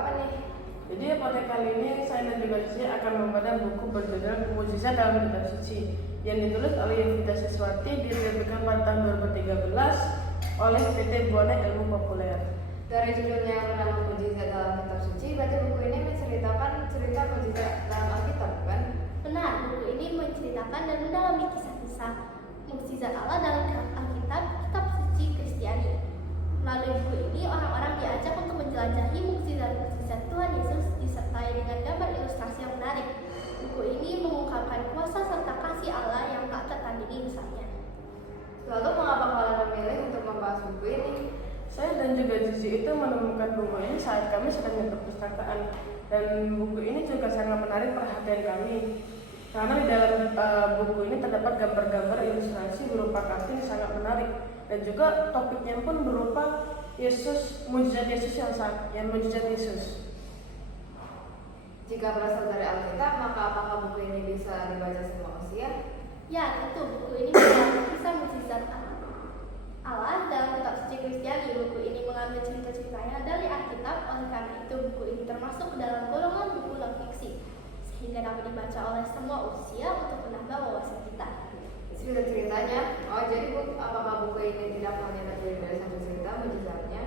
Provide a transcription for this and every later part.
apa nih? Jadi pada kali ini saya dan juga Cici akan membaca buku berjudul Mukjizat dalam Kitab Suci yang ditulis oleh Yovita Siswati, diterbitkan pada tahun 2013 oleh PT Buana Ilmu Populer. Dari judulnya yang bernama Mukjizat dalam Kitab Suci, berarti buku ini menceritakan cerita mukjizat dalam Alkitab, kan? Benar, buku ini menceritakan dan mendalami kisah-kisah mukjizat Allah dalam Alkitab, Kitab Suci Kristiani. Melalui buku ini, orang-orang diajak untuk menjelajahi mukjizat-mukjizat Tuhan Yesus disertai dengan gambar ilustrasi yang menarik. Buku ini mengungkapkan kuasa serta kasih Allah yang tak tertandingi misalnya. Lalu mengapa kalian memilih untuk membahas buku ini? Saya dan juga Cici itu menemukan buku ini saat kami sedang di perpustakaan, dan buku ini juga sangat menarik perhatian kami karena di dalam buku ini terdapat gambar-gambar ilustrasi berupa kartun yang sangat menarik, dan juga topiknya pun berupa Yesus, mukjizat Yesus yang mukjizat Yesus. Jika berasal dari Alkitab, maka apakah buku ini bisa dibaca semua usia? Ya, tentu buku ini mengenai kisah mukjizat Allah dalam Kitab Suci Kristiani. Buku ini mengambil cerita-ceritanya dari Alkitab, oleh karena itu buku ini termasuk dalam golongan buku non-fiksi, sehingga dapat dibaca oleh semua usia untuk menambah wawasan kita. Cerita-ceritanya, jadi apakah buku ini tidak hanya terdiri dari satu cerita mukjizatnya?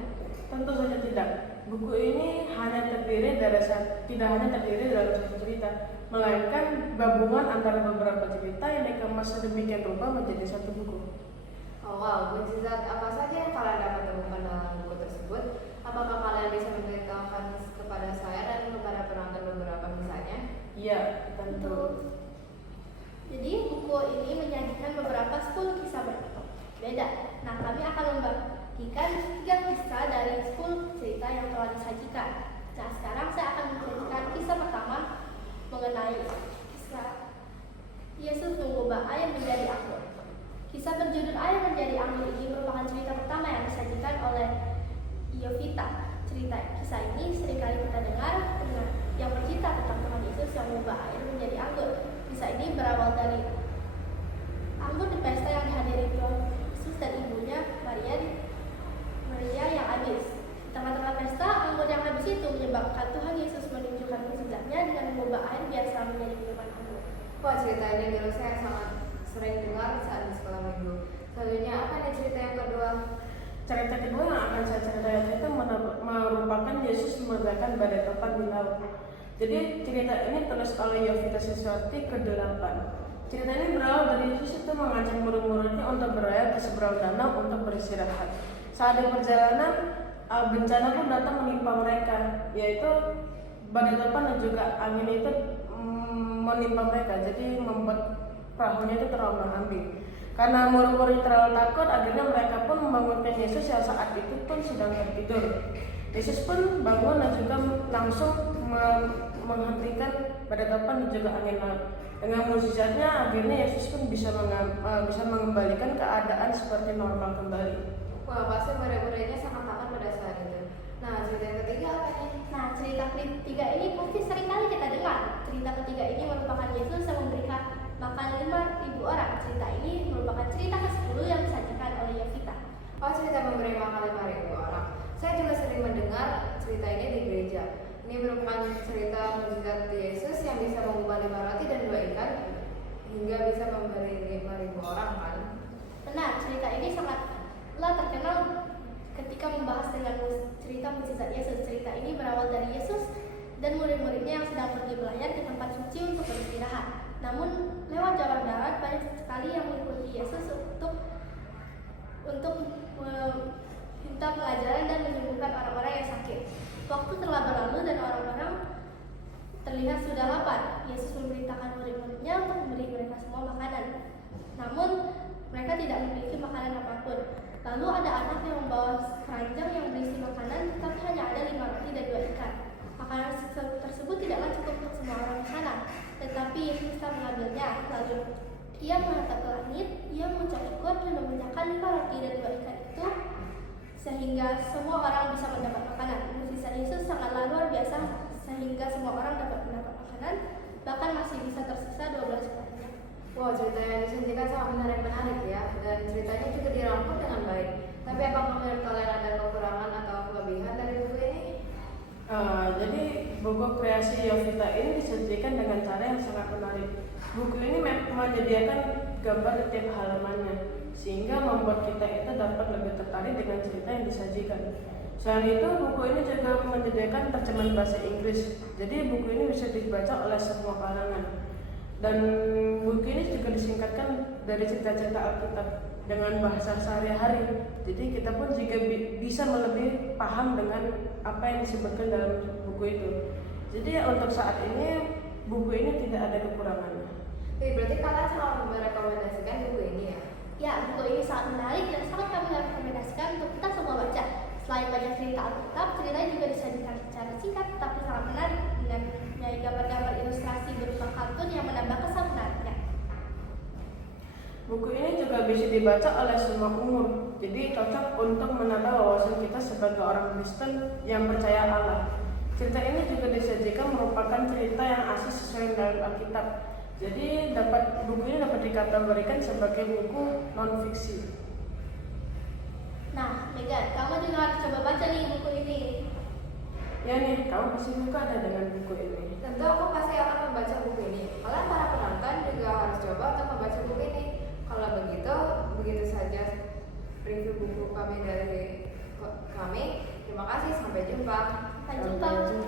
Tentu saja tidak. Buku ini tidak hanya terdiri dalam satu cerita, melainkan gabungan antara beberapa cerita yang dikemas sedemikian rupa menjadi satu buku. Oh wow, mukjizat apa saja yang kalian dapat temukan dalam buku tersebut? Apakah kalian bisa memberitahukan kepada saya dan kepada penonton beberapa misalnya? Iya, tentu. Jadi buku ini menyajikan beberapa 10 kisah berbeda. Nah, kami akan membagikan 3 kisah dari 10 cerita yang telah disajikan. Nah, sekarang saya akan menceritakan kisah pertama mengenai kisah Yesus mengubah air menjadi anggur. Kisah berjudul Air Menjadi Anggur ini merupakan cerita pertama yang disajikan oleh Yovita. Kisah ini seringkali kita dengar yang bercerita tentang Tuhan Yesus yang mengubah air menjadi anggur. Kisah ini berawal dari anggur di pesta yang dihadiri Tuhan Yesus dan ibunya Maria yang habis. Di tengah-tengah pesta, anggur yang habis itu menyebabkan Tuhan Yesus menunjukkan mukjizatnya dengan mengubah air biasa menjadi minuman anggur. Wah, cerita ini dulu saya sangat sering dengar saat di sekolah minggu. Selanjutnya apa nih cerita yang kedua? Cerita kedua yang akan saya ceritakan itu merupakan Yesus memegahkan badai topan di laut. Jadi cerita ini tulis oleh Yovita Siswati ke-8. Cerita ini berawal dari Yesus itu mengajak murid-muridnya untuk berlayar ke seberang danau untuk beristirahat. Saat di perjalanan, bencana pun datang menimpa mereka, yaitu badai topan dan juga angin itu menimpa mereka. Jadi membuat perahunya itu terombang-ambing. Karena murid-murid terlalu takut, akhirnya mereka pun membangunkan Yesus yang saat itu pun sedang tertidur. Yesus pun bangun dan juga langsung menghentikan badai topan dan juga angin laut. Dengan mukjizatnya, akhirnya Yesus pun bisa mengembalikan keadaan seperti normal kembali. Wah, pasti murid-muridnya sangat takut pada saat itu. Nah, cerita yang ketiga apa nih? Nah, cerita ketiga ini pasti sering kali kita dengar. Cerita ketiga ini merupakan Yesus yang memberikan makan 5.000 orang. Cerita ini merupakan cerita ke-10 yang disajikan oleh Yovita. Oh, cerita memberi makan 5.000 orang. Saya juga sering mendengar cerita ini di gereja. Ini merupakan cerita mukjizat Yesus yang bisa mengubah 5 roti dan 2 ikan hingga bisa memberi 5.000 orang, kan? Benar, cerita ini sangatlah terkenal ketika membahas dengan cerita mukjizat Yesus. Cerita ini berawal dari Yesus dan murid-muridnya yang sedang pergi berlayar ke tempat suci untuk beristirahat. Namun lewat jalan darat banyak sekali yang mengikuti Yesus untuk meminta pengajaran dan menyembuhkan orang-orang yang sakit. Waktu telah berlalu dan orang-orang terlihat sudah lapar. Yesus memerintahkan murid-muridnya untuk memberi mereka semua makanan. Namun mereka tidak memiliki makanan apapun. Lalu ada anak yang membawa keranjang yang berisi makanan, tapi hanya ada 5 roti dan 2 ikan. Makanan tersebut tidaklah cukup untuk semua orang di sana. Tetapi Yesus telah mengambilnya. Lalu ia menatap ke langit, ia mengucap syukur dan memecahkan 5 roti dan 2 ikan itu sehingga semua orang bisa mendapat makanan. Mukjizat Yesus sangatlah luar biasa sehingga semua orang dapat mendapat makanan, bahkan masih bisa tersisa 12 keranjang. Wow, cerita yang disajikan sangat menarik ya, dan ceritanya juga dirangkum dengan baik. Tapi apakah menurut kalian ada kekurangan atau kelebihan dari buku ini? Jadi Buku kreasi Yovita ini disajikan dengan cara yang sangat menarik. Buku ini menyediakan gambar di tiap halamannya, sehingga membuat kita itu dapat lebih tertarik dengan cerita yang disajikan. Selain itu, buku ini juga menyediakan terjemahan bahasa Inggris. Jadi buku ini bisa dibaca oleh semua kalangan. Dan buku ini juga disingkatkan dari cerita-cerita Alkitab dengan bahasa sehari-hari. Jadi kita pun juga bisa lebih paham dengan apa yang disebutkan dalam buku itu. Jadi untuk saat ini buku ini tidak ada kekurangannya. Oke, berarti kalian sangat merekomendasikan buku ini ya? Ya, buku ini sangat menarik dan sangat kami rekomendasikan untuk kita semua baca. Selain banyak cerita Alkitab, ceritanya juga disajikan secara singkat tapi sangat menarik dengan mempunyai gambar-gambar ilustrasi berupa kartun yang menambah kesan menariknya. Buku ini juga bisa dibaca oleh semua umur, jadi cocok untuk menambah wawasan kita sebagai orang Kristen yang percaya Allah. Cerita ini juga disajikan merupakan cerita yang asli sesuai dengan Alkitab. Jadi buku ini dapat dikategorikan sebagai buku non-fiksi. Nah, Megan, kamu juga harus coba baca nih buku ini. Ya nih, kamu pasti suka ada dengan buku ini. Tentu aku pasti akan membaca buku ini. Kalian para penonton juga harus coba untuk membaca buku ini. Kalau begitu saja review buku kami dari kami. Terima kasih, sampai jumpa. Sampai jumpa.